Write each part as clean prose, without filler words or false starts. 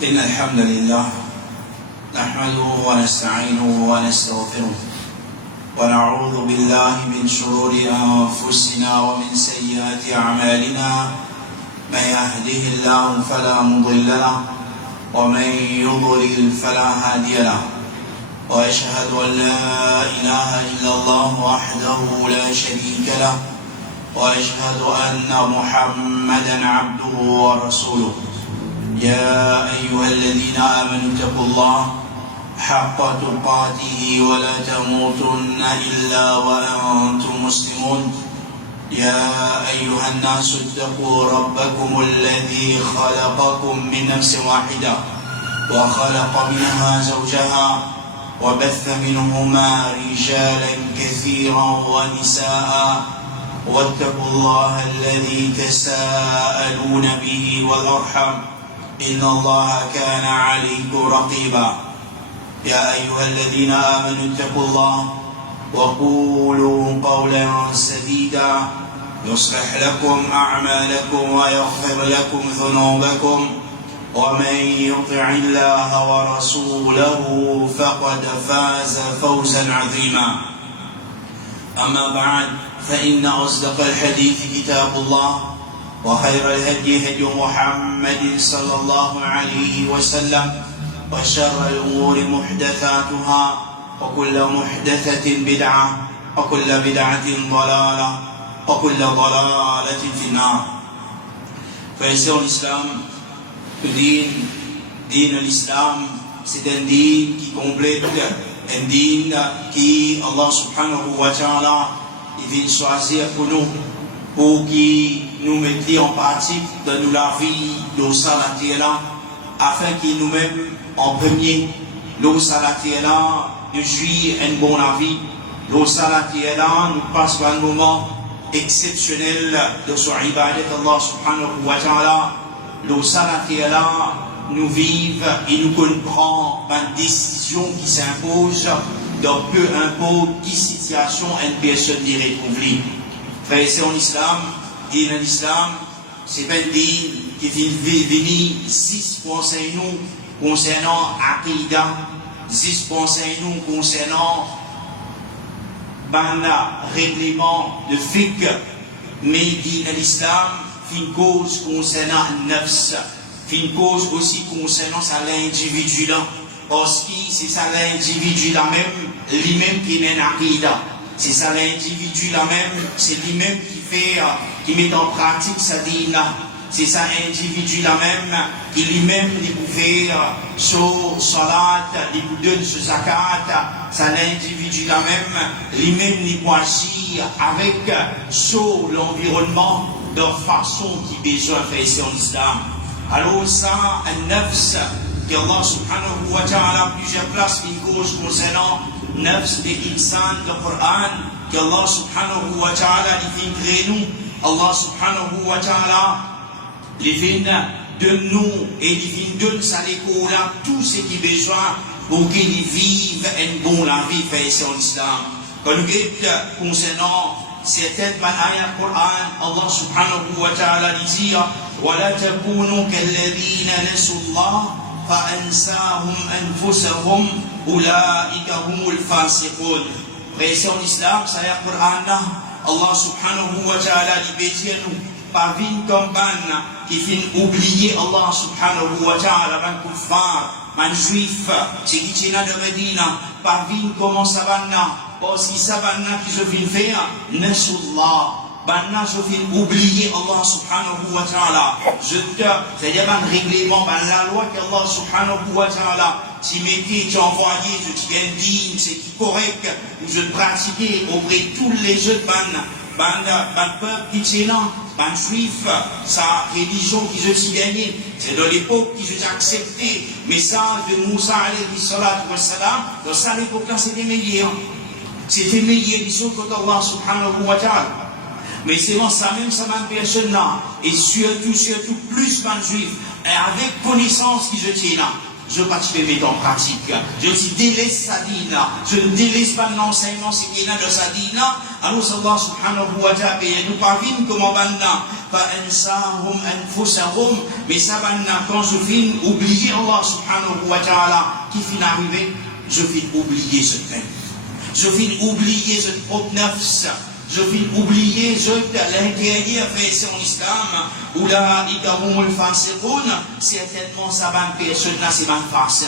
إن الحمد لله نحمده ونستعينه ونستغفره ونعوذ بالله من شرور أنفسنا ومن سيئات أعمالنا من يهده الله فلا مضل له ومن يضلل فلا هادي له وأشهد أن لا إله إلا الله وحده لا شريك له وأشهد أن محمدا عبده ورسوله يا أيها الذين آمنوا اتقوا الله حق تقاته ولا تموتن إلا وأنتم مسلمون يا أيها الناس اتقوا ربكم الذي خلقكم من نفس واحدة وخلق منها زوجها وبث منهما رجالا كثيرا ونساء واتقوا الله الذي تساءلون به والأرحم إن الله كان عليكم رقيبا يا أيها الذين آمنوا اتقوا الله وقولوا قولا سديدا يصلح لكم أعمالكم ويغفر لكم ذنوبكم ومن يطع الله ورسوله فقد فاز فوزا عظيما أما بعد فإن أصدق الحديث كتاب الله وخير الهدي هدي محمد صلى الله عليه وسلم وشر الأمور محدثاتها وكل محدثة بدعة وكل بدعة ضلالة وكل ضلالة في النار. Frères et sœurs, l'islam, le din l'islam, c'est un din qui complète, un din qui Allah subhanahu wa ta'ala vient choisir pour nous, pour qu'il nous mette en pratique dans nous la vie de Salatila, afin qu'il nous mette en premier, le Salatila, de jouir une bonne vie, le Salatila nous passe un moment exceptionnel de son ibadat Allah subhanahu wa ta'ala, le Salatila nous vive et nous comprend une décision qui s'impose dans peu importe qui situation une personne dirait trouver. Frères et sœurs en islam, din en islam, c'est un din qui vient venir 6 conseils nous concernant Aqidah, 6 conseils nous concernant Bana, règlement de fiqh, mais din en islam, une cause concernant nafs, une cause aussi concernant l'individu là, parce que c'est ça l'individu là même, lui-même qui mène Aqidah. C'est ça l'individu là même, c'est lui-même qui met en pratique sa dîne là. C'est ça l'individu là même, qui lui-même il peut faire sur salat, il peut donner sur zakat. C'est l'individu là même, lui-même il peut agir avec sur l'environnement de façon qui besoin de faire en islam. Alors ça, un nafs, que Allah subhanahu wa ta'ala plusieurs places une cause concernant nafs des insan de Coran, que Allah subhanahu wa ta'ala les vient créer nous, Allah subhanahu wa ta'ala les vient de nous et les vient de sa l'école tout ce qui est besoin pour qu'ils vivent une bonne vie fait en islam. Quand nous regardons concernant certaines ayats Coran, Allah subhanahu wa ta'ala dit ولا تكونوا كالذين نسوا الله فأنساهم أنفسهم أولئك هم الفاسقون. Frères en islam, ça y est Coran, Allah subhanahu wa ta'ala dit nous par une campagne qui fait oublier Allah subhanahu wa ta'ala, man kuffar, man juif, c'est qui est de Medina, par une comment ça va parce que ça va qui se fait faire, nasullah. Banna je vais oublier Allah subhanahu wa ta'ala. C'est-à-dire un règlement, la loi qu'Allah subhanahu wa ta'ala t'y mettait, t'y envoyé, je t'y indigne, c'est qui correct, où je pratiquais auprès de tous les autres ban peuple qui est là, ban juif, sa religion qui je t'y gagné. C'est dans l'époque qui je t'y accepté, message de Moussa alayhi salatu wa salam, dans ça l'époque-là c'était meilleur. C'était meilleur, ils sont contre Allah subhanahu wa ta'ala. Mais c'est bon, ça même personne-là, et surtout plus ban juif, et avec connaissance qui je tiens là, je ne vais pas te mettre en pratique. Je te délaisse sa dîne. Je ne délaisse pas l'enseignement, c'est qu'il y a de sa dîne. Alors, Allah subhanahu wa ta'ala, nous parvient comment banna. فَأَنْسَاهُمْ أَنفُسَهُمْ. Mais ça banna, quand je finis oublier Allah subhanahu wa ta'ala, qui finit arrivé, je finis oublier ce thème. Je finis oublier ce propre nafs. Je finis oublier ce l'intérieur fait son islam. Ou là, certainement, ça va une personne là, c'est ma face.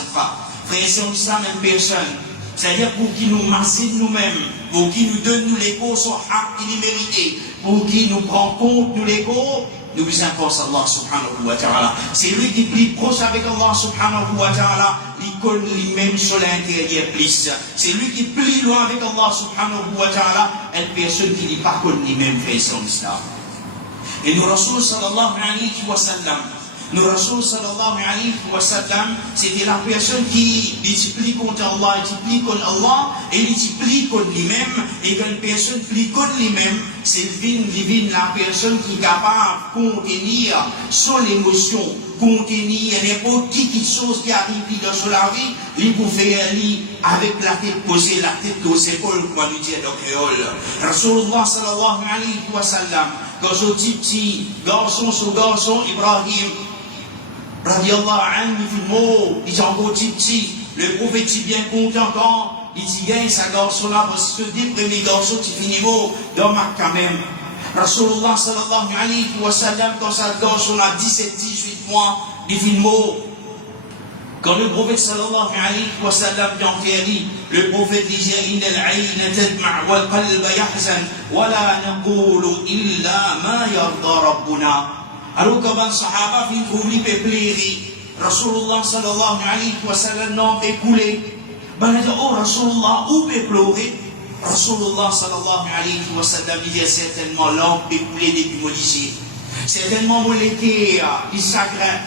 Frère, son islam, une personne. C'est-à-dire pour qui nous massent nous-mêmes, pour qui nous donne nous l'ego, son haq qu'il est mérité, pour qui nous prend compte nous l'ego, nous vous importe Allah subhanahu wa ta'ala. C'est lui qui est plus proche avec Allah subhanahu wa ta'ala, il connaît lui-même sur l'intérieur plus. C'est lui qui est plus loin avec Allah subhanahu wa ta'ala, une personne qui n'est pas connu lui-même fait son islam. Et nous, Rasul sallallahu alayhi wa sallam, c'était la personne qui multiplie contre Allah, multiplie contre Allah, et multiplie contre lui-même, et qu'une personne plie contre lui-même, c'est la personne qui est capable de contenir son émotion, contenir n'importe qui chose qui arrive dans la vie, il peut faire avec la tête posée, la tête aux épaules, comme nous dit dans créole. Rasulullah sallallahu alayhi wa sallam, quand ce petit garçon, Ibrahim, radiallahu anhu, il fait mot, il dit encore petit, le prophète est bien content quand il dit gagne sa garçon là, parce que dès le premier garçon qui finit mot, dans ma quand même. Rasulullah sallallahu alayhi wa sallam, quand sa garçon a 17-18 mois, il finit mot. Quand le prophète sallallahu alayhi wa sallam dit, le prophète disait Inna al-ayna tadma' wal qalba yahzan wa la naqulu illa ma yarda rabbuna. Alors quand les sahaba finissent pour lui pleurer, Rasulullah sallallahu alayhi wa sallam non peut couler. Ben il dit oh Rasulullah où peut pleurer? Rasulullah sallallahu alayhi wa sallam dit certainement l'homme peut couler depuis mon lycée. Certainement mon cœur il chagrin.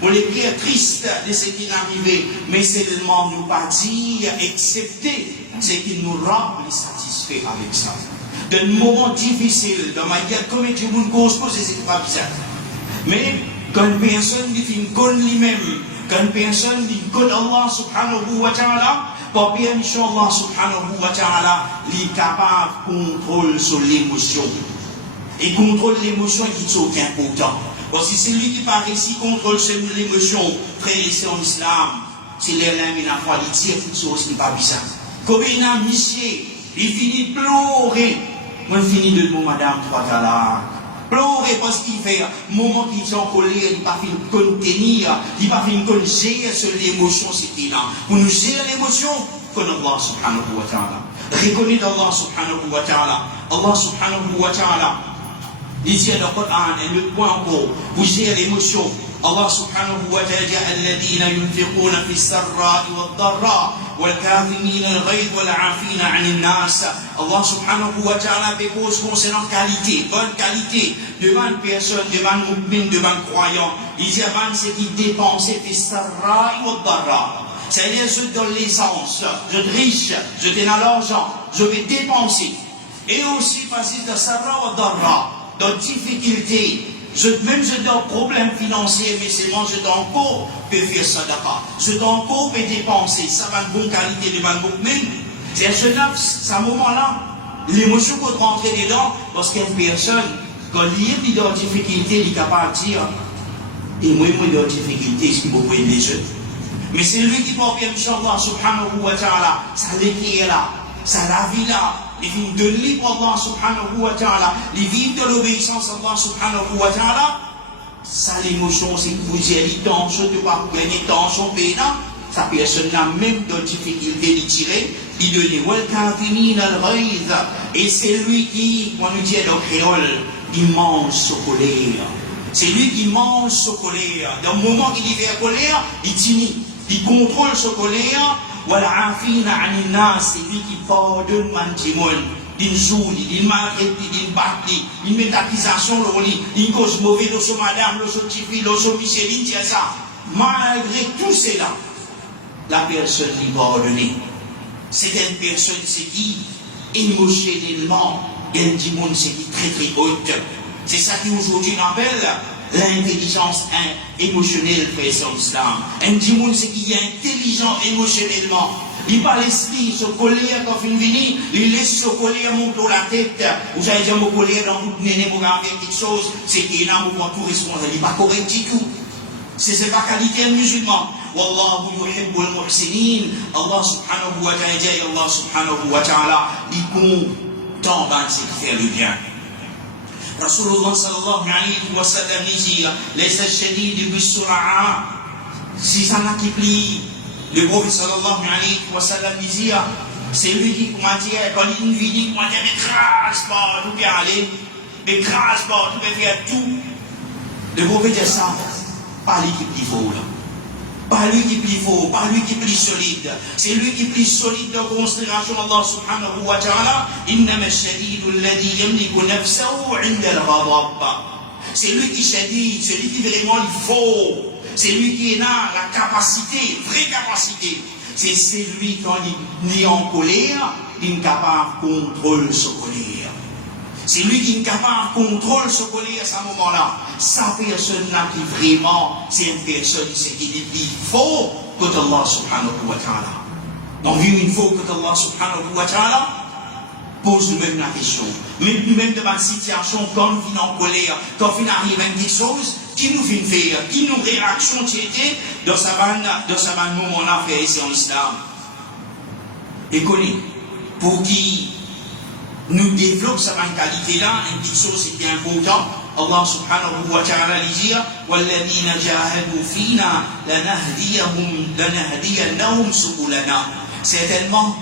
Mon cœur triste de ce qui est arrivé, mais seulement nous pas dire, accepter ce qui nous rend satisfaits avec ça. Dans un moment difficile, dans ma vie, comme tu me causes, c'est pas bizarre. Mais quand une personne dit qu'il connaît lui-même, quand une personne dit qu'il connaît Allah subhanahu wa ta'ala, pour bien Allah subhanahu wa ta'ala, il est capable de contrôler sur l'émotion. Et contrôle l'émotion qui est aussi important. Parce que c'est lui qui paraît ici contrôle l'émotion, frère, c'est en islam. C'est l'élève, il a foi, il dit quelque chose qui n'est pas bizarre. Comme il a monsieur, il finit de pleurer. Moi, je finis de dire, madame, trois talaks. Pleurer parce qu'il fait un moment qu'il est en colère, il n'a pas fini de contenir, il n'a pas fini de gérer sur l'émotion, c'était là. Pour nous gérer l'émotion, connaît Allah subhanahu wa ta'ala. Reconnaître Allah subhanahu wa ta'ala. Allah subhanahu wa ta'ala. Il dit dans le Coran, et le point encore, vous gérez l'émotion. Allah subhanahu wa ta'ala dit الذين ينفقون في السراء والضراء والكاظمين الغيظ والعافين عن الناس. Allah subhanahu wa ta'ala fait cause concernant qualité, bonne qualité, devant une personne, devant un mu'min, devant un croyant. Il dit avant ce qui dépense في السراء والضراء. C'est-à-dire je donne l'essence, je riche, je donne l'argent, je vais dépenser. Et aussi parce que sarra wa darra. Dans difficulté, même je donne problème financier, mais c'est moi je donne encore peut faire ça d'accord. Je donne encore peut dépenser, ça va une bonne qualité de bonne bookman. C'est un ce moment-là, l'émotion peut rentrer dedans, parce qu'une personne, quand il est dans difficulté, il est capable de dire, et moi dans difficulté, ce qui vous pouvez les jeunes. Mais c'est lui qui porte bien Allah subhanahu wa ta'ala, ça l'écrit là, ça la vie là. Les vignes de libre Allah subhanahu wa ta'ala, les vignes de l'obéissance Allah subhanahu wa ta'ala, ça l'émotion, c'est que vous y allez tension, de pas gagner tension, pénal, sa personne n'a même de difficulté de tirer, il donne welcome al-ghayz, et c'est lui qui, on nous dit dans créole, il mange sa colère. C'est lui qui mange sa colère. Dans le moment qu'il est en colère, il tient, il contrôle sa colère. والعافين عن الناس, c'est lui qui pardonne mantimon, d'une joue, d'une marque, d'une bâtie, d'une métatisation, d'une cause mauvaise, l'osso madame, l'osso tifi, l'osso Micheline, c'est ça. Malgré tout cela, la personne qui pardonne, c'est une personne qui, émotionnellement, elle dit monde, c'est qui très très haute. C'est ça qui aujourd'hui on appelle l'intelligence émotionnelle, frère sur l'islam. Un djimoun, c'est qui est intelligent émotionnellement. Il pas l'esprit, se coller quand il vient, il laisse se coller à mon dos la tête. Vous avez dit, mon coller dans le néné, pour faire quelque chose, c'est qu'il est là, pour tout responsable. Il n'est pas correct du tout. C'est pas qualité un musulman. Wallahu yuhibbul muhsinin. Allah subhanahu wa ta'ala, Allah subhanahu wa ta'ala, dit content dans ce qui fait le bien. Rasulullah sallallahu alayhi wa sallam dit, laisse le shadid bis-sur'a. Si ça n'a qui plie, le prophète sallallahu alayhi wa sallam dit, c'est lui qui, comment dire, quand il nous dit, comment dire, écrase pas, tout bien aller, écrase pas, tout bien faire tout. Le prophète dit ça, pas lui qui plie faux là. Pas lui qui plie faux, pas lui qui plie solide. C'est lui qui plie solide de considération Allah subhanahu wa ta'ala. Innama shadidu alladhi yamliku nafsahu 'inda al-ghadab. C'est lui qui shadid, celui qui vraiment il faut. C'est lui qui a la capacité, vraie capacité. C'est celui quand il est en colère, il est capable de contrôler sa colère. C'est lui qui est capable de contrôler sa colère à ce moment-là. Sa personne-là qui vraiment, c'est une personne qui dit faux que Allah subhanahu wa ta'ala. Donc, vu une fois que Allah subhanahu wa ta'ala pose nous-mêmes la question. Mais nous-mêmes dans une situation, quand nous venons en colère, quand nous arrivons à quelque chose, qui nous vient faire, qui nous réaction qui était dans sa vanne moment-là, fait ici en islam. Et connu, pour qui nous développe cette qualité-là, une petite chose c'est bien important. Allah subhanahu wa ta'ala dit وَالَّذِينَ جَاهَدُوا فِينَا لَنَهْدِيَنَّهُمْ سُبُلَنَا. Certainement,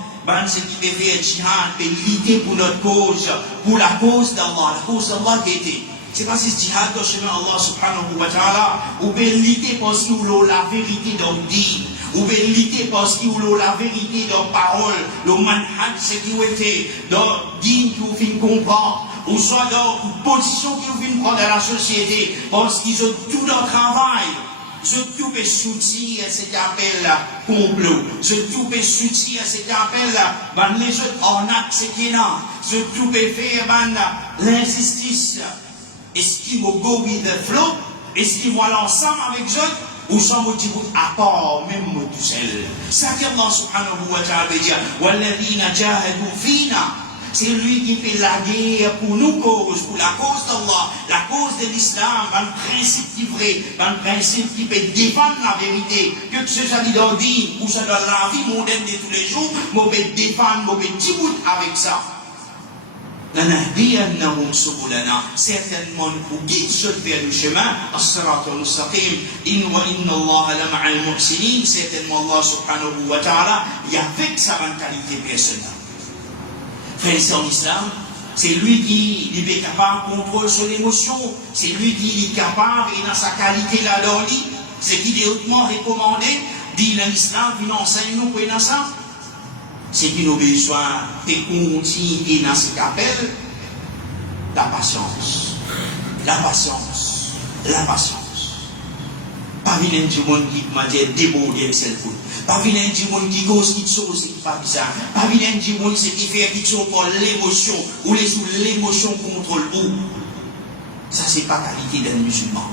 ce qui peut faire djihad, peut lutter pour notre cause, pour la cause d'Allah, la cause d'Allah qui était. C'est pas si djihad dans le chemin Allah subhanahu wa ta'ala, ou peut lutter parce qu'il y a la vérité dans le dit. Ou bien lutter parce qu'il y a la vérité dans la parole, le manhaj, ce qui était dans le digne qui vous fait comprendre, ou soit dans une position qui vous fait prendre dans la société, parce qu'ils ont tout dans le travail. Je tout peut soutenir cet appel complot. Je tout peut soutenir cet appel les autres en acte ce qui est là. Je tout peut faire l'injustice. Est-ce qu'ils vont go with the flow? Est-ce qu'ils vont aller ensemble avec eux? Ou sans motif à part, même tout seul. Ça qu'Allah subhanahu wa ta'ala veut dire, وَالَّذِينَ جَاهَدُوا فِينَا. C'est lui qui fait la guerre pour nos causes, pour la cause d'Allah, la cause de l'islam, un principe qui est vrai, un principe qui peut défendre la vérité, que ce soit dans le dit, ou ça dans la vie mondaine de tous les jours, on peut défendre, on peut discuter avec ça. لَنَهْدِيَنَّهُمْ سُبُلَنَا. Certainement, nous guide vers le chemin, as-sirat al-mustaqim, وَإِنَّ اللَّهَ لَمَعَ الْمُحْسِنِينَ. Certainement, Allah subhanahu wa ta'ala, il y a avec sa qualité personnelle. Frère en islam, c'est lui qui est capable de contrôler son émotion, c'est lui qui est capable, et dans sa qualité là dans lui, c'est qui est hautement recommandé, dit dans l'islam, puis enseigne nous pour ça. C'est qu'il nous besoin de continuer dans ce qu'appelle la patience. La patience. La patience. Pas venir du monde qui m'a dit débordé avec cette faute. Pas venir du monde qui cause quelque chose qui n'est pas bizarre. Pas venir du monde qui fait quelque chose pour l'émotion ou l'émotion contrôle vous. Ça, c'est pas qualité d'un musulman.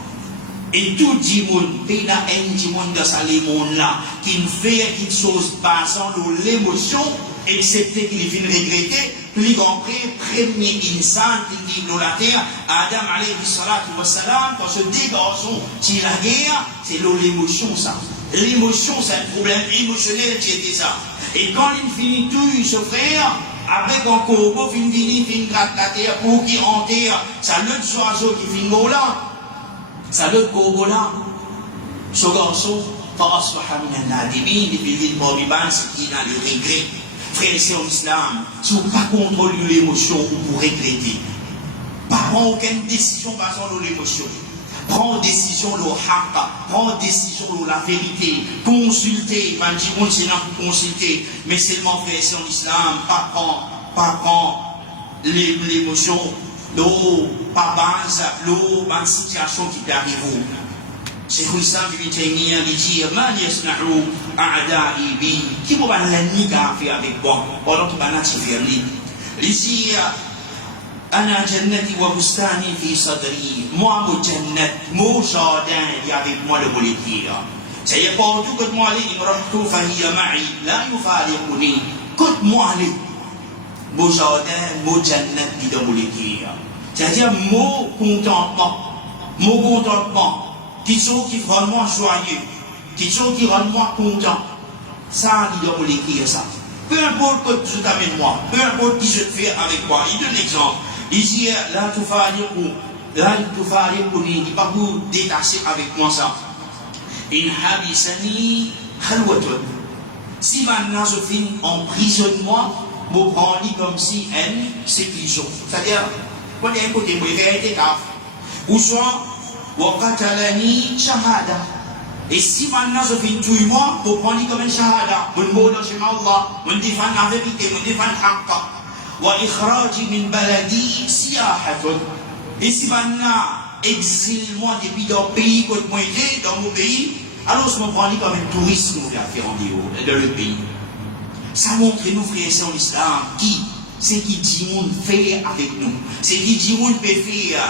Et tout le monde, il y a un monde dans ce monde-là qui fait quelque chose basant sur l'émotion, excepté qu'il vient regretter, plus compris, premier insan qui dit dans la terre, Adam alayhi salatu wa salam, quand ce deux garçons, c'est la guerre, c'est l'émotion ça. L'émotion, c'est un problème émotionnel qui était ça. Et quand il finit tout, ce frère, avec un corbeau, il finit gratte la terre pour qu'il enterre, ça l'autre oiseau qui finit mort là. Ça l'autre corbeau là, ce garçon, depuis le Bobiban, c'est qu'il a le regret. Frère et sœurs islam, si vous ne pas contrôler l'émotion, vous regrettez. Pas prendre aucune décision basée sur l'émotion. Prends décision le haqqa, prends décision de la vérité, consulter, man dit on c'est là pour consulter, mais seulement frère et sœurs islam, pas prendre l'émotion. L'eau, pas base, l'eau, une situation qui peut arriver. C'est comme ça que il dit, man yasna'u a'da'i bi, qui va l'ennemi faire avec moi, pendant qu'il va faire lui. Il dit, Ana jannati wa bustani fi sadri. Moi, mon jannat, mon jardin, il y a avec moi le molécule. C'est pas tout que moi aller, il me retourne fahiya ma'i, la yufariquni. Quand moi aller, mon jardin, mon jannat, il y a le molécule. C'est-à-dire, mon contentement, qui sont qui rend moi joyeux, qui sont qui rend moi content. Ça, il y a le molécule, ça. Peu importe que tu t'amènes moi, peu importe qui je te fais avec moi. Il donne l'exemple. Il dit, là, tu fais il dit pas vous détacher avec moi ça. In habisani khalwatun. Si maintenant je finis emprisonnement, je prends comme si elle, c'est prison. C'est-à-dire, quand il y a un côté, je vais être caf. Ou soit, waqatalani shahada. Et si maintenant je finis tout moi, je prends comme un shahada. Je me mets chez Allah, je me défends la vérité, je me défends le haqqa. Wa ikhraji min baladi siyahatun. Et si maintenant, exile-moi depuis dans le pays, dans mon pays, alors je me prends comme un touriste nous faire dans le pays. Ça montre nous, frères et sœurs, l'islam, c'est qui dit monde fait avec nous. C'est qui dit monde peut faire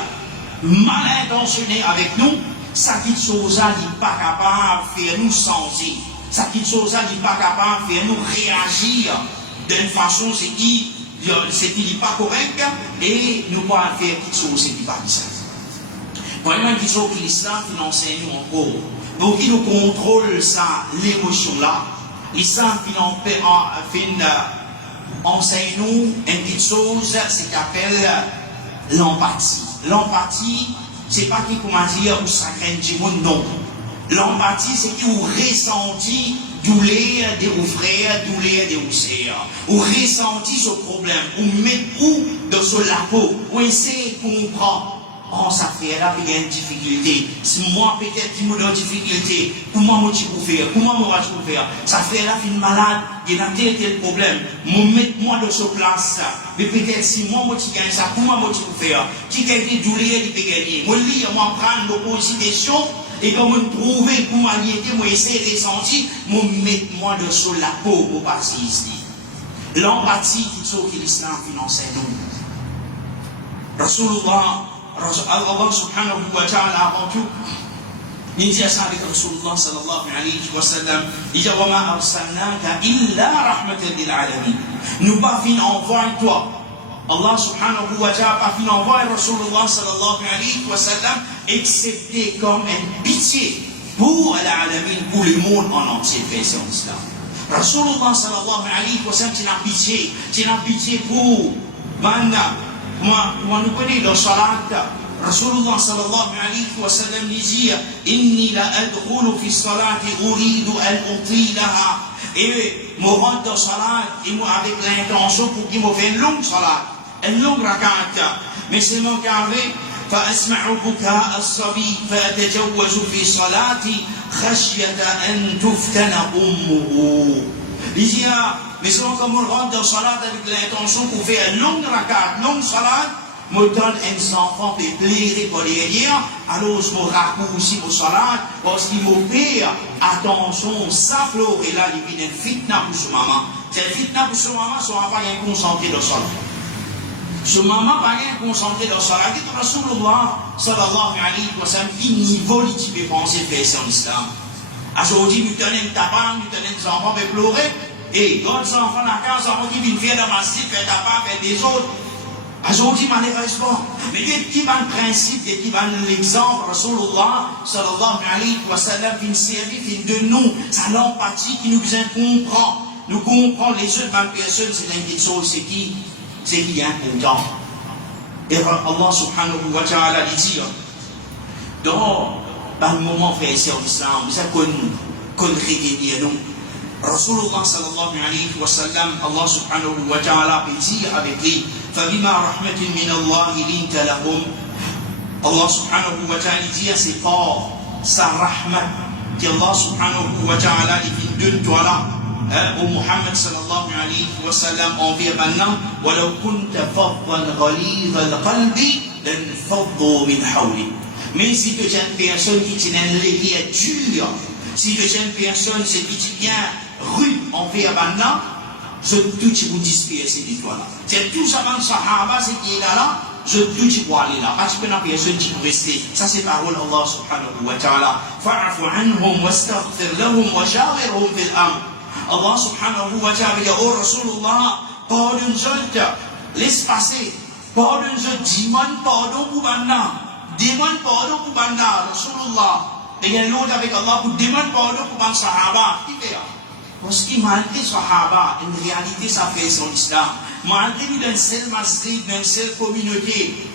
mal intentionné avec nous. Ça qui chose n'est pas capable de faire nous sentir. Ça qui chose n'est pas capable de faire nous réagir d'une façon c'est qui n'est pas correct et nous pouvons faire quelque chose qui n'est pas ça. Vraiment, quelque chose que l'islam qui nous enseigne encore. Donc, il nous contrôle ça, l'émotion-là. L'islam qui nous enseigne nous une petite chose, c'est qu'appelle l'empathie. L'empathie, c'est pas qui, comment dire, ou ça craint du monde, non. L'empathie, c'est qui vous ressenti douleur de vos frères, douleur de vos sœurs. Vous ressenti ce problème, vous mettez où dans la peau, vous essayez de comprendre. Oh, ça fait là, il y a une difficulté. Si moi, peut-être, je suis en difficulté, comment je peux faire? Comment je peux faire? Ça fait là, je suis malade, il y a tel problème. Mettez-moi dans ce place. Mais peut-être, si moi, je gagne ça, comment je peux faire? Qui a été douleur, il peut gagner. Moi, je vais prendre l'opposition. Et quand vous trouvez comment y était, moi, essayer de ressentir, moi, mettez-moi dans la peau pour passer ici. L'empathie, c'est ce que l'islam finance nous. Rasulullah. Allah subhanahu wa ta'ala avant tout, il dit à ça avec Rasulullah sallallahu alayhi wa sallam, il dit wa ma arsalnaka illa rahmatan lil alamin. Nous pas fin envoyer toi. Allah subhanahu wa ta'ala pas fin envoyer Rasulullah sallallahu alayhi wa sallam excepté comme une pitié pour l'alamin, pour le monde en entier, fait en islam. Rasulullah sallallahu alayhi wa sallam c'est une pitié pour Manna. Moi, nous connaissons dans Salat, Rasulullah sallallahu alayhi wa sallam dit Inni la adkhulu fi salati uridu an utilaha. Et je rentre dans Salat et moi avec l'intention pour qu'il me fasse une longue Salat, une longue rakat. Mais c'est mon cas avec فأسمع بكاء الصبي فأتجوز في صلاتي خشية أن تفتن أمه. Il dit mais selon comme on rentre dans salat avec l'intention pour faire une longue rakat, longue salat, me donne un enfant qui plairait pour derrière, alors je me raccourcis pour salat, parce qu'il me fait attention, ça pleure, et là, il vient une fitna pour ce maman. Cette fitna pour ce maman, son enfant est concentré dans salat. Ce maman pas rien concentré dans salat. Dit Rasulullah sallallahu alayhi wa sallam, il niveau il peut penser faire ça en islam. Aujourd'hui, nous tenons un tabac, nous tenons des enfants qui pleurer. Et d'autres enfants dans la case, enfants qui viennent faire dans ma site, faire tabac, faire des autres. Aujourd'hui, malheureusement. Mais qui va le principe, qui va l'exemple, Rasulullah sallallahu alayhi wa sallam, qui nous servit, qui de nous, ça l'empathie qui nous besoin de comprendre. Nous comprenons les autres personnes, c'est une chose, c'est qui est important. Et Allah subhanahu wa ta'ala dit, dans le moment fait ici en islam, ça qu'on régulier nous. Rasulullah sallallahu alayhi wa sallam, Allah subhanahu wa ta'ala dit avec lui, فَبِمَا رَحْمَةٍ مِّنَ اللَّهِ لِنْتَ لَهُمْ. Allah subhanahu wa ta'ala dit à ses parts, sa rahmat, qu'Allah subhanahu wa ta'ala lui donne toi là, au Muhammad sallallahu alayhi wa sallam, envers maintenant, وَلَوْ كُنْتَ فَضًّا غَلِيظَ الْقَلْبِ لَانْفَضُّوا مِنْ حَوْلِكَ. Mais si tu es une personne qui est dure, si tu es une personne qui vient rude envers maintenant, tout vous disperser de toi là. C'est tout ça, man sahaba, c'est qui est là, je tout y vois aller là. Parce que la personne qui peut rester. Ça c'est parole Allah subhanahu wa ta'ala. Fa'afu anhum wastaghfir lahum wa shawirhum fil amr. Allah subhanahu wa ta'ala dit, oh Rasulullah, pardonne-je, laisse passer. Pardonne-je, demande pardon pour Banda. Demande pardon pour Banda, Rasulullah. Et il y a l'autre avec Allah pour demander pardon pour Banda Sahaba. Qui fait? Parce qu'il m'a dit Sahaba, en réalité ça fait son islam. Malgré nous dans une seule masjid, dans une seule communauté,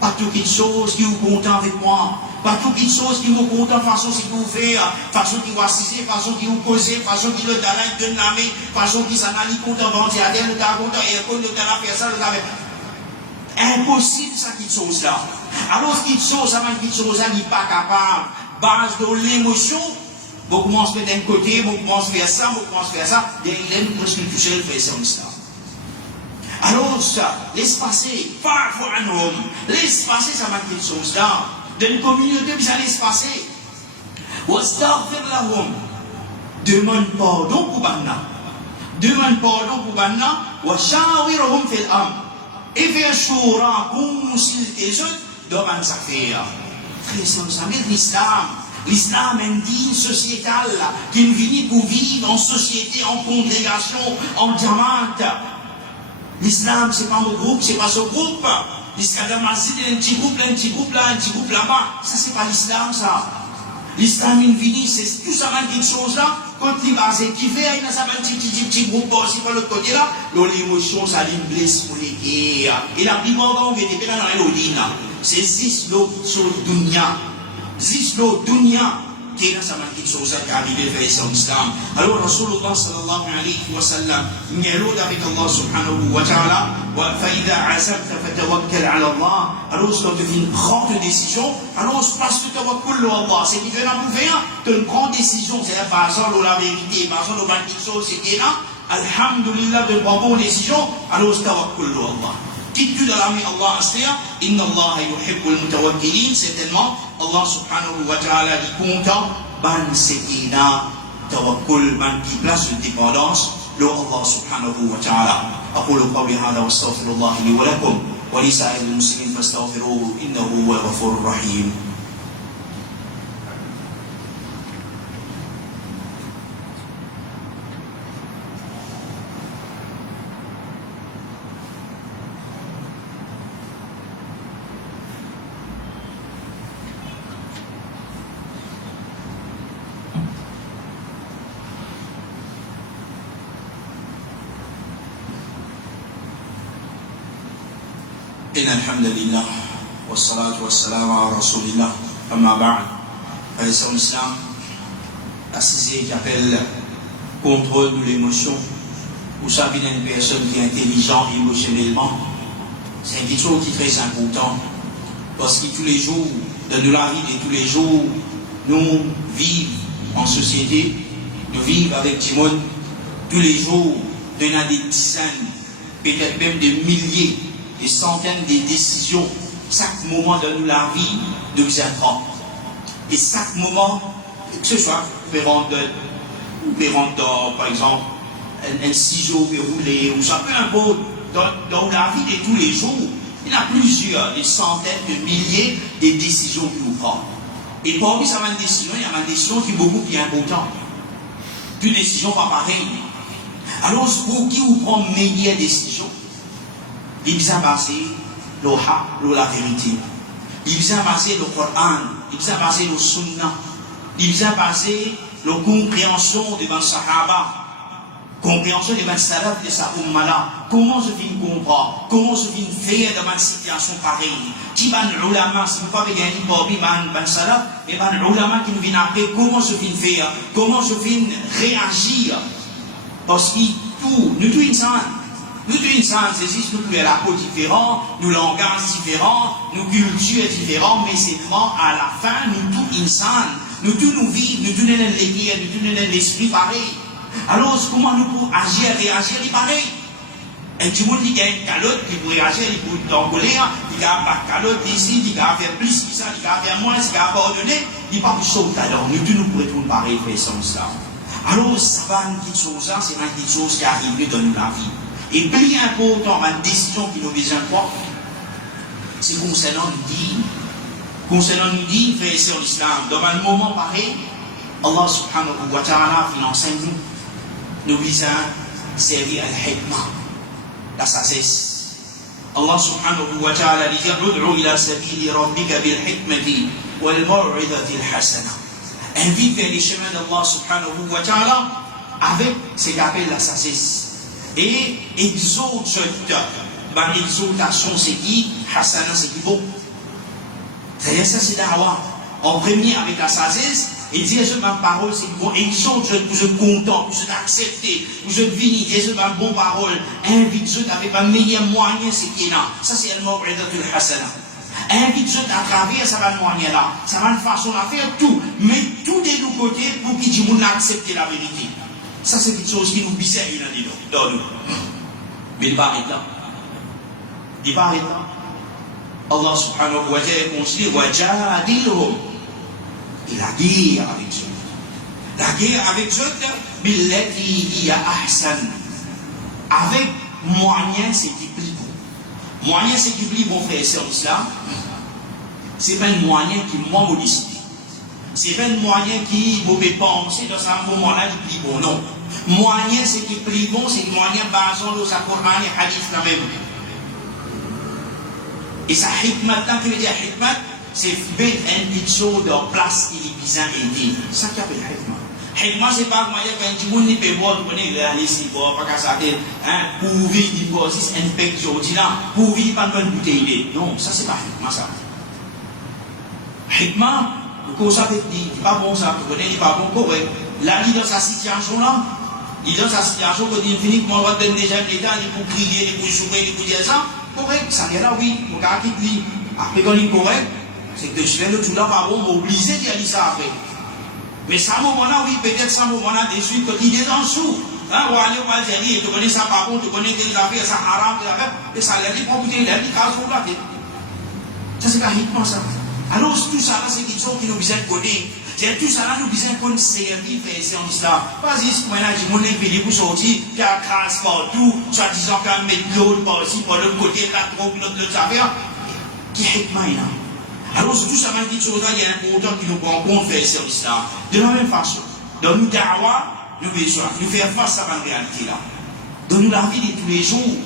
pas toute chose qui vous content avec moi, pas toute chose qui vous content façon qui vous fait, façon qui vous assiser, façon qui vous causer, façon qui le talent de nommer, façon qui s'analyse content vendre, le tas content et le talent faire ça, le talent. Impossible ça qui chose là. Alors qui chose, ça va qui chose là, n'est pas capable. Base de l'émotion, vous commencez d'un côté, vous commencez à faire ça, vous commencez à faire ça, et il aime presque toucher le fait ça en islam. Alors ça, laisse passer, fa'fu anhum, laisse passer ça va quelque chose là. Dans une communauté, vous allez laisse passer. Wastaghfir lahum, demande pardon pour Banna. Demande pardon pour Banna, wa shawirhum fil amr. Et faire choura, consulter les autres, demande ça faire. Frère, ça veut dire l'islam. L'islam est une digne sociétale qui est venue pour vivre en société, en congrégation, en diamante. L'islam, c'est pas mon groupe, c'est pas ce groupe. L'islam, c'est un petit groupe là, un petit groupe là, un petit groupe là-bas. Ça, c'est pas l'islam, ça. L'islam, une vie, c'est tout ça, quelque chose là. Quand il va se kiffer, il y a ça, un petit groupe aussi par l'autre côté là. L'émotion, ça lui blesse pour les guerres. Et la plupart d'entre eux, étaient là dans l'Odine. C'est Zislo sur Dunya. Zislo Dunya. Qui est là, ça quelque chose qui est arrivé vers l'islam. Alors, Rasulullah sallallahu alayhi wa sallam, il y a l'autre avec Allah subhanahu wa ta'ala. فَإِذَا عَزَمْتَ فَتَوَكَّلْ عَلَى اللَّهِ. Alors, quand tu fais une grande décision, alors on se passe tout tawakkul à Allah. C'est qu'il fait la bouffée, tu as une grande décision. C'est-à-dire, par exemple, la vérité, par exemple, quelque chose, c'est qu'il est là. Alhamdulillah, de prendre bonne décision, alors c'est tawakkul à Allah. Quitte de l'ami Allah asliya, inna Allah yuhibbul mutawakkilin, certainement, Allah subhanahu wa ta'ala dit content, ban sekina, tawakkul, ban qui place une dépendance, le Allah subhanahu wa ta'ala. أقول قولي هذا واستغفر الله لي ولكم ولسائر المسلمين فاستغفروه إنه هو الغفور الرحيم. إن الحمد لله والصلاة والسلام على رسول الله أما بعد. C'est un islam assisé qui appelle contrôle de l'émotion. Vous savez, une personne qui est intelligente émotionnellement, c'est quelque chose qui est très important. Parce que tous les jours, dans la vie de tous les jours, nous vivons en société, nous vivons avec Timon, tous les jours, il y en a des dizaines, peut-être même des milliers, des centaines de décisions, chaque moment de la vie de nous apprend. Et chaque moment, que ce soit, vous pouvez rendre, par exemple, un ciseau que vous voulez, ou ça, peu importe, dans la vie de tous les jours, il y a plusieurs, des centaines de milliers de décisions que vous prenez. Et parmi ces décisions, il y a une décision qui est beaucoup plus importante. Une décision pas pareille. Alors, pour qui vous prend meilleure décision, il vient passer la vérité. Il vient passer le Coran. Il vient passer le Sunnah. Il vient passer la compréhension de ban Sahaba. Compréhension de ban Salaf de sa Ummah. Comment je viens comprendre? Comment je viens faire dans une situation pareille? Qui ban ulama, si vous ne pouvez pas gagner pour ban Salaf, et ban ulama qui nous viennent après, comment je viens faire? Comment je viens réagir? Parce que tout, nous tous ensemble. Nous tous ensemble, c'est juste nous pouvons la peau différente, nous langage différent, nous cultures différentes, mais c'est vraiment à la fin, nous tous ensemble, nous tous nous vivons, nous tous nous avons l'église, nous tous nous avons l'esprit pareil. Alors, comment nous pouvons agir, réagir, pareil? Et tout le monde dit qu'il y a une calotte qui peut réagir, il peut t'encoller, il y a pas de calotte ici, il y a faire plus que ça, il y a faire moins, il y a pardonner, il n'y a pas de chose alors, nous tous nous pouvons tout pareil, faire ça. Alors, ça va une petite chose, c'est une petite chose qui arrive dans la vie. Et plus important, une décision qui nous besoin de quoi? c'est concernant le dîme. Concernant le dîme, frères et sœurs l'islam, dans un moment pareil, Allah subhanahu wa ta'ala enseigne nous visons servir al-hikmah, la sagesse. Allah subhanahu wa ta'ala dit ud'u ila sabili rabbika bil hikmati wal maw'izati al hasana. Invite vers les chemins d'Allah subhanahu wa ta'ala avec ce qu'on appelle la sagesse. Et exhorte, l'exhortation c'est qui? Hasana c'est qui bon. C'est-à-dire ça c'est da'wah. En premier avec la sagesse, et dire ce ma parole c'est bon, exhorte, vous êtes content, vous êtes accepté, vous êtes vini, dire ce ma bonne parole, invite ceux avec un meilleur moyen c'est qui là. Ça c'est le maw'idatul hasana. Invite ceux à travers ça va moyen là. Ça va une façon à faire tout, mais tout des deux côtés pour qu'ils disent qu'on accepte la vérité. Ça c'est quelque chose qui nous bizarre dans nous. Mais il va arrêter là. Il va arrêter là. Allah subhanahu wa ta'ala conseille wa jadilhum. Et la guerre avec eux. La guerre avec eux, billati hiya ahsan. Avec moyen c'est qui plus bon. Moyen c'est qui plus bon frère sur l'islam. C'est pas un moyen qui moi me décide. C'est pas un moyen qui me fait penser dans un moment-là qui plus bon. Non. Moyen c'est qui plus bon, c'est un moyen basé sur le Coran et hadith quand même. Et ça hikmat, tant que je dis hikmat, c'est mettre un petit chose en place qui est bizarre et dit. C'est ça qui appelle hikmat. Hikmat, c'est pas que quand tu ne peux pas, tu connais les ici, pour pas ça, pour vivre, c'est un pec, je dis là, pour vivre pas une bouteille. Non, ça c'est pas hikmat ça. Hikmat, le ça peut dire, c'est pas bon ça, tu connais, c'est pas bon correct. Là, il est dans sa situation là, il est dans sa situation, quand il finit, comment on va donner déjà l'état, il faut crier, il faut jouer, il faut dire ça. Correct, ça vient là, oui, on va quitter. Après, quand il est correct, c'est que je fais le tout là, par bon, obligé d'y aller ça après. Mais ça, à moment-là, oui, peut-être ça, à moment-là, de suite, quand il est en dessous, hein, on va aller, on va dire, tu connais ça, par bon, tu connais des affaires, ça haram, des affaires, et ça, il a dit, bon, il a dit, casse pour la tête. Ça, c'est carrément ça. Alors, tout ça, là, c'est quelque chose qui nous besoin de connaître. C'est tout ça, là, nous besoin de servir, c'est en islam. Pas juste, maintenant, j'ai mon invité pour sortir, qu'il y a crasse partout, soit disant qu'il y a mettre l'autre par ici, par l'autre côté, la drogue, l'autre affaire. Qui est là? Alors, c'est tout ça, là, quelque chose là, il y a un important qui nous prend compte, c'est en islam. De la même façon, dans nos da'wa, nous besoin, nous faire face à cette réalité là. Dans nous la vie de tous les jours,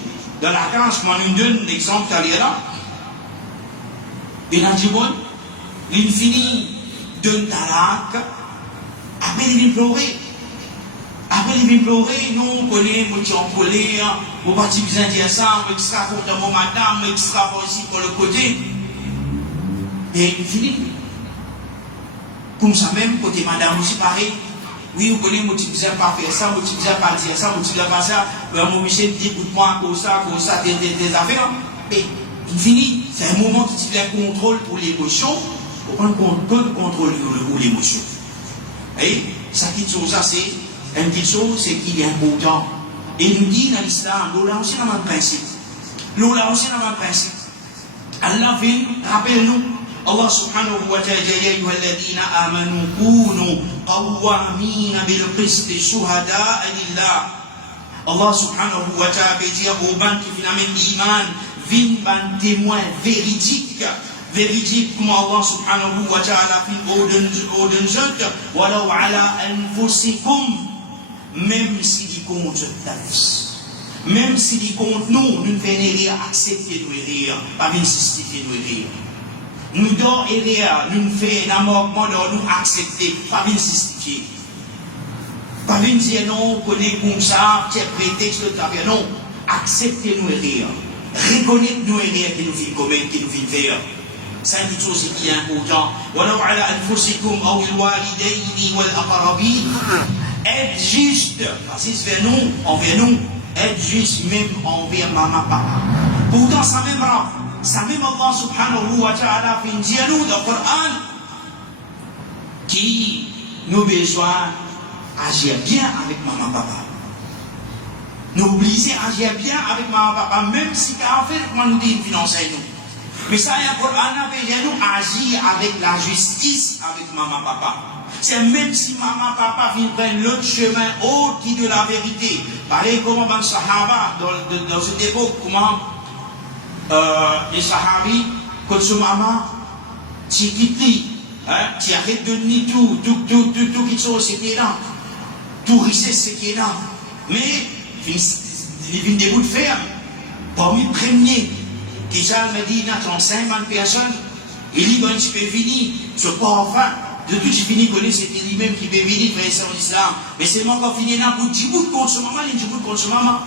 dans la case, moi, nous donne l'exemple là. Et là, du bon, l'infini d'un talak, après il vient pleurer. Après il vient pleurer, nous on connaît, moi qui en colère, on va bien dire ça, moi extra pour mon madame, moi extra pour aussi pour le côté. Et il finit. Comme ça même, côté madame aussi pareil. Oui, vous connaissez, moi tu pas faire ça, moi tu pas dire ça, moi tu pas ça, mon monsieur dit pour moi, comme ça, des affaires. Et il finit. C'est un moment qui tient contrôle pour l'émotion, pour prendre contrôle pour l'émotion. Et ça qui chose, ça c'est une petite chose, c'est qu'il est important. Et il nous dit dans l'islam, nous là aussi dans un principe. Nous là aussi dans un principe. Allah vient, rappelle-nous, Allah subhanahu wa ta'ala, ya ayyuhalladhina amanu kunu qawwamina bil qisti shuhada'a lillah. Allah subhanahu wa ta'ala veut dire aux banques qui finalement iman, vin ban témoin véridique comme Allah subhanahu wa ta'ala fin oden jot walau ala anfusikum, même si il compte nafs, même si il compte nous ne faisons rien accepter nous rire, pas bien justifier nous rire, nous dort et rire, nous faisons un amortement nous accepter, pas bien justifier, pas bien dire non, connaît comme ça, c'est prétexte de ta vie, non, accepter nous rire. Reconnaître nos erreurs qui nous filent commettre, qui nous filent faire. C'est une chose qui est important. Walau ala anfusikum aw al-walidayni wal aqrabin. Être juste, vers nous, être juste même envers maman, papa. Pourtant, ça même Allah subhanahu wa ta'ala fait dire nous dans le Coran qui nous besoin agir bien avec maman, papa. Nous obligés à agir bien avec maman, papa, même si en fait, comment nous dit financer nous. Mais ça, il y a un Coran qui nous agir avec la justice avec maman, papa. C'est même si maman, papa viennent prendre l'autre chemin autre qui de la vérité. Pareil comment les Sahaba, dans cette époque, comment les Sahabis, Quand ce maman, tu quittes, tu arrêtes de nier tout qui sont c'était là. Tout richesse c'était là. Mais, il vient des bouts de ferme. Parmi les premiers, qui s'en m'a dit, il y a 35 000 personnes, il dit, quand tu peux venir, ce pas enfin. De tout, j'ai fini de connaître, c'était lui-même qui peut venir faire ça en islam. Mais c'est moi qui finis là pour 10 bouts contre ce maman, il dit contre ce maman.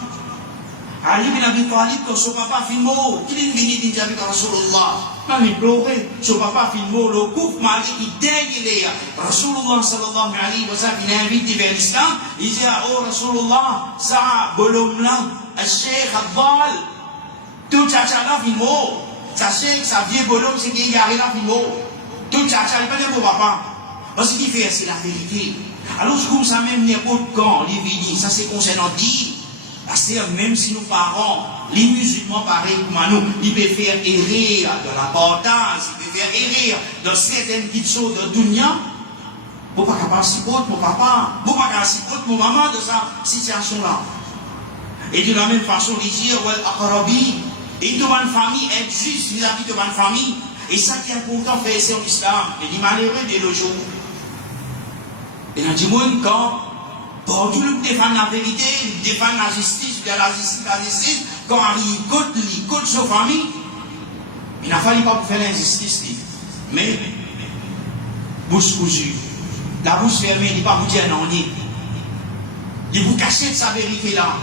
Ali bin Abi Talib, quand son papa fait mort, il est venu dire avec Rasulullah. Non, il pleurait. Son papa fait mort, le couple, Mali, il dégueulait. Rasulullah sallallahu alayhi wa sallam, il invite vers l'islam. Il dit, oh Rasulullah, ça, bolom là, al-Sheikh Abbal, tout tchacha là fait mort. Ça Sheikh, ça vieux bolom, c'est qu'il y a rien là fait mort. Tout tchacha, il n'est pas de mon papa. Parce qu'il fait, c'est la vérité. Alors, je trouve ça même n'importe quand, les vignes, ça c'est concernant dit. Parce que même si nos parents, les musulmans pareils comme nous, ils peuvent faire errer dans la portage, ils peuvent faire errer dans certaines petites choses de dunya, vous ne pouvez pas supporter mon papa, vous ne pouvez pas supporter mon maman de cette situation-là. Et de la même façon, les dire, et de ma famille, être juste vis-à-vis de ma famille, et ça qui est important, faire c'est en islam, et les malheureux de nos jours. Et dans le monde, quand pour tout le monde défend la vérité, défend la justice, la justice, quand il côte sa famille, il n'a fallu pas pour faire l'injustice. Mais, bouche cousue, la bouche fermée, il ne pas vous dire non. Il vous cache sa vérité là.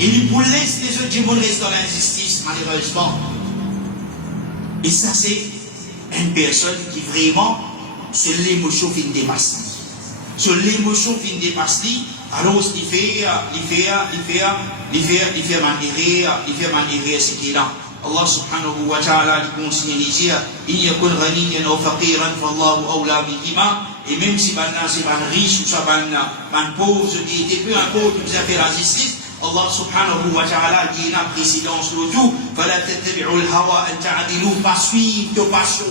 Et il vous laisse les autres démons rester dans l'injustice, malheureusement. Et ça, c'est une personne qui vraiment, c'est l'émotion qui dépasse. Sur l'émotion qui dépasse, alors il fait manier ce qu'il a. Allah subhanahu wa ta'ala continue de dire, il y a qu'un ghaniyan ou faqiran, fallahu awla bihima. Et même si c'est un riche ou un pauvre, peu importe qui vous a fait la justice, Allah subhanahu wa ta'ala dit une précédence le tout, fala tattabi'u al-hawa an ta'dilu, pas suivre de passion,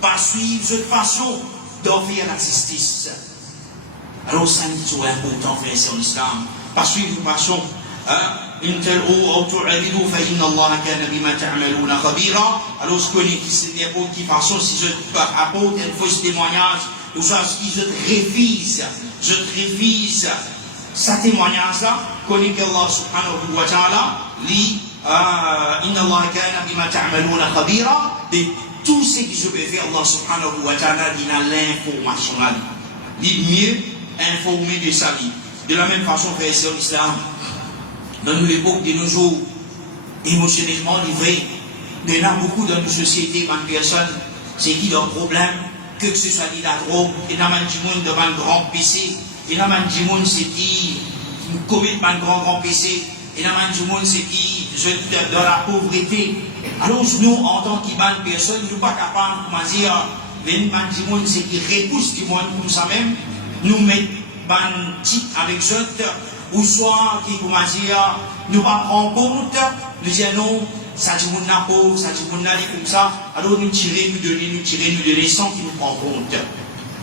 pas suivre de passion d'offrir la justice. Alors ça n'est pas important frère c'est en islam, pas suivre de passion. إن تلغوا أو تعرضوا فإن الله كان بما تعملون خبيرا. Alors ce que c'est n'importe quelle façon si je apporte un faux témoignage, ou ça si je révise ce témoignage-là, connais que Allah subhanahu wa ta'ala dit إن الله كان بما تعملون خبيرا. De tout ce que je vais faire, Allah subhanahu wa ta'ala dit dans l'information là, dit mieux informé de sa vie. De la même façon frère c'est l'islam. Dans l'époque de nos jours, émotionnellement livrés, il y en a beaucoup dans nos sociétés, dans les personnes, c'est qui leur problème, que ce soit de la drogue, et dans le monde devant le grand PC, et dans le monde c'est qui commet un grand PC, et dans le monde c'est qui dans la pauvreté. Alors nous, en tant que personne, nous ne sommes pas capables de dire, le monde c'est qui repousse du monde comme ça même, nous mettons un type avec eux, ou soit qui commence à dire, nous pas prendre compte, nous disons non, ça dit mon pauvre, ça dit mon comme ça, alors nous tirer, nous donner sans qui nous prend compte.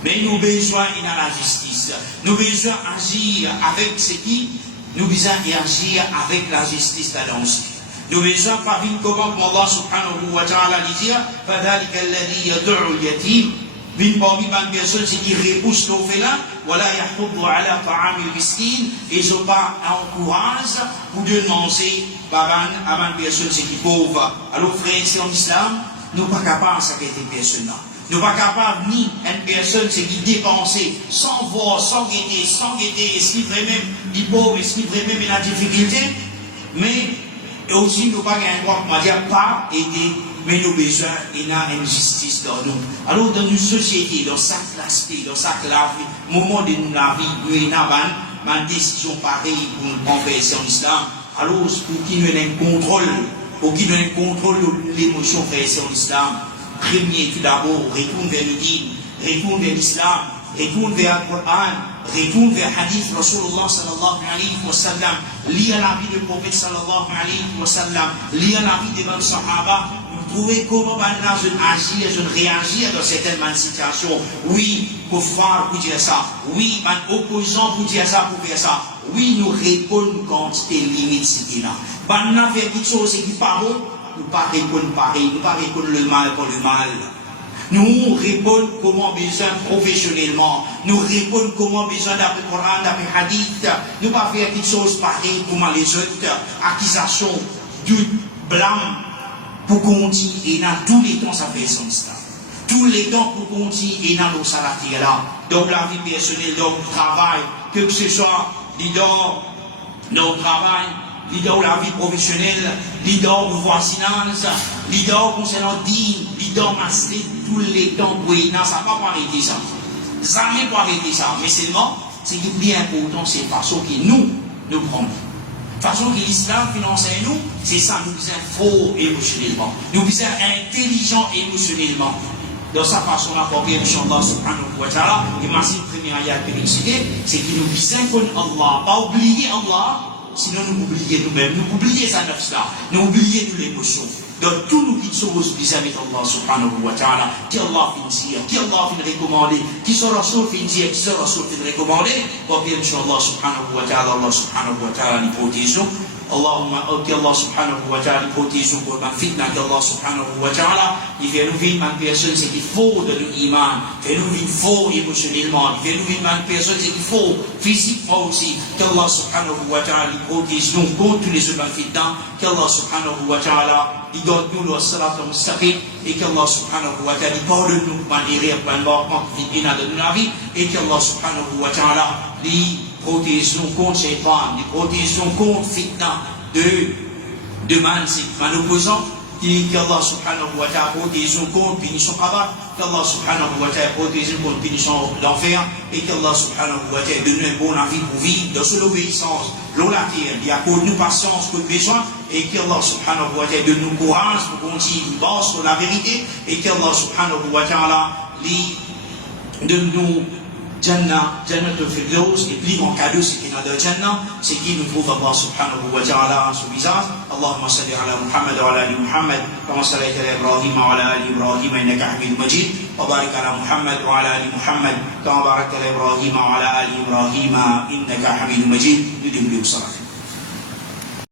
Mais nous besoin de la justice, nous besoin d'agir avec ce qui, nous besoin d'agir avec la justice là aussi. Nous besoin de faire une commande comme Allah subhanahu wa ta'ala dit, فَذَلِكَ الَّذِي يَدُعُ الْيَتِيمِ. Une parmi les personnes qui repoussent l'orphelin, voilà, yahuddu ala ta'amil miskin, et ils n'ont pas encourage pour demander à une personne qui est pauvre. Alors, frère, c'est en islam, nous ne sommes pas capables de cette personne-là. Nous ne sommes pas capables ni une personne qui dépense sans voir, sans guetter, est-ce qu'il vraiment est pauvre, est-ce qu'il vraiment est la difficulté, mais aussi nous ne sommes pas un droit, on va dire, pas aider. Mais nous avons besoin d'une justice dans nous. Alors, dans nos sociétés, dans chaque aspect, dans chaque moment de la vie, nous avons une décision pareille pour nous converser en islam. Alors, pour qu'il y ait un contrôle, de l'émotion converser en islam, premier, tout d'abord, retourne vers le din, retourne vers l'islam, retourne vers le Coran, retourne vers le hadith Rasulullah sallallahu alayhi wa sallam, lis la vie du prophète sallallahu alayhi wa sallam, lis la vie des bonnes sahaba. Trouver comment je réagir dans certaines situations. Oui, pour faire pour dire ça. Oui, un opposant pour dire ça, pour faire ça. Oui, nous répondons quand c'est limite ce qui est là. Maintenant, faire quelque chose qui n'est pas bon, nous pas répondre pareil, nous pas répondre le mal pour le mal. Nous répondons comment besoin professionnellement. Nous répondons comment besoin d'après Coran, d'après Hadith. Nous pas faire des choses pareilles comme les autres. Accusations, doute, blâme. Pour qu'on dise, et dans tous les temps, ça fait son stade. Tous les temps pour qu'on dise, et dans nos salariés là. Donc la vie personnelle, donc le travail, que ce soit dans le travail, dans la vie professionnelle, dans le voisinage, dans concernant dîme, dans master, tous les temps pour y non, ça ne va pas arrêter ça. Jamais pas arrêter ça. Mais seulement, ce qui est bien important, c'est la façon que nous prenons. La façon que l'islam finance nous, c'est ça, nous sommes forts émotionnellement. Nous sommes intelligents émotionnellement. Dans sa façon là, pour bien Allah subhanahu wa ta'ala, et ma première ayat que j'ai cité, c'est que nous sommes comme Allah, pas oublier Allah, sinon nous oublions nous-mêmes, nous oublions sa nafs là, nous oublions toutes les émotions. Donc tout nous qui sommes vis-à-vis d'Allah subhanahu wa ta'ala, qui Allah fait dire, qui Allah fait recommander, qui son Rasoul fait dire, qui son Rasoul fait recommander, pour bien Allah subhanahu wa ta'ala, Allah subhanahu wa ta'ala, les protégeons. Allahumma, que Allah subhanahu wa ta'ala protège pour ma fitna, que Allah subhanahu wa ta'ala, il fait nous vivre une personne, c'est qu'il faut de l'iman, il fait nous vivre fort émotionnellement, il fait nous vivre une personne, c'est qu'il faut physiquement aussi, que Allah subhanahu wa ta'ala protège nous contre tous les autres fitna, que Allah subhanahu wa ta'ala, il donne nous le salat al-mustaqim, et que Allah subhanahu wa ta'ala, il pardonne nous, manière, de la vie, et que Allah subhanahu wa ta'ala, protégeons contre Shaitan, nous protégeons contre fitna de man opposant, qu'Allah subhanahu wa ta'ala protégeons contre punition qabr, qu'Allah subhanahu wa ta'ala protégeons contre punition d'enfer, et qu'Allah subhanahu wa ta'ala donne un bon avis pour vivre dans son obéissance, l'on la terre, il y a pour nous patience, pour besoin, et qu'Allah subhanahu wa ta'ala donne nous courage pour continuer bas sur la vérité, et qu'Allah subhanahu wa ta'ala donne nous Jannah, Jannatul Firdaus, et puis en cadeau, c'est qu'il y a de Jannah, c'est qui nous trouve Allah subhanahu wa ta'ala son visage. Allahumma salli ala Muhammad wa ala ali Muhammad, kama sallaita ala Ibrahim wa ala ali Ibrahim, innaka Hamidum Majid, wa barik ala Muhammad wa ala ali Muhammad, kama barakta ala Ibrahim wa ala ali Ibrahim, innaka Hamidum Majid. Nous débutons ça.